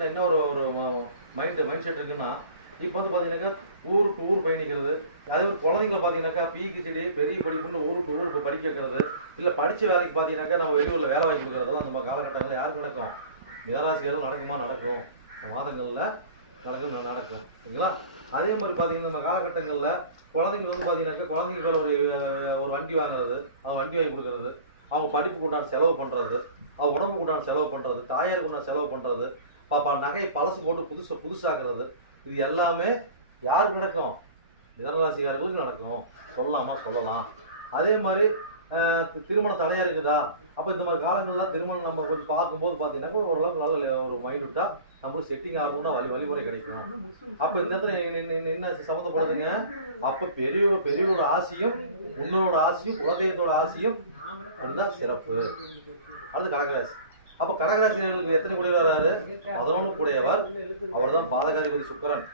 என்ன என்ன ஒரு ஒரு மைண்ட் செட் இருக்குன்னா, இப்போ வந்து பார்த்தீங்கன்னாக்கா ஊருக்கு ஊர் பயணிக்கிறது, அதே ஒரு குழந்தைங்களை பார்த்தீங்கன்னாக்கா பிஹெச்டி பெரிய படிப்புன்னு ஊருக்கு ஊருக்கு படிக்க வைக்கிறது, இல்லை படித்த வேலைக்கு பார்த்தீங்கன்னாக்கா நம்ம வெளியூரில் வேலை வாங்கி கொடுக்குறதெல்லாம் நம்ம காலகட்டங்களில் யாருக்கு நடக்கும்? மிதராசிகள் நடக்குமா? நடக்கும். மாதங்களில் நடக்கும் சரிங்களா? அதே மாதிரி பார்த்தீங்கன்னா நம்ம காலகட்டங்களில் குழந்தைங்க வந்து பார்த்தீங்கன்னாக்கா குழந்தைங்க மேலே ஒரு வண்டி வாங்குறது, அவங்க வண்டி வாங்கி கொடுக்குறது, அவங்க படிப்புக்கு உண்டான செலவு பண்ணுறது, அவங்க உடம்புக்கு உண்டான செலவு பண்ணுறது, தாயாருக்கு உண்டான செலவு பண்ணுறது, பாப்பா நகையை பழசு போட்டு புதுசாக்குறது, இது எல்லாமே யாருக்கு நடக்கும்? மிதனராசிக்காரர்களுக்கு நடக்கும். சொல்லலாம். அதே மாதிரி திருமண தடையாக இருக்குதா? அப்போ இந்த மாதிரி காலங்கள்லாம் திருமணம் நம்ம கொஞ்சம் பார்க்கும்போது பார்த்தீங்கன்னா ஓரளவுக்கு நல்ல ஒரு மைண்ட்டாக நம்மளுக்கு செட்டிங் ஆகணும்னா வழிமுறை கிடைக்கும். அப்போ இந்த இடத்துல என்ன சம்மந்தப்படுதுங்க? அப்போ பெரியவரோட ஆசையும் முன்னோட ஆசையும் குலதெய்வத்தோட ஆசையும் தான் சிறப்பு. அடுத்து கடகராசி. அப்போ கடகராசினர்களுக்கு எத்தனை கூடியவர் வராரு? 11 கூடியவர். அவர் தான் பாதகாதிபதி சுக்கிரன்.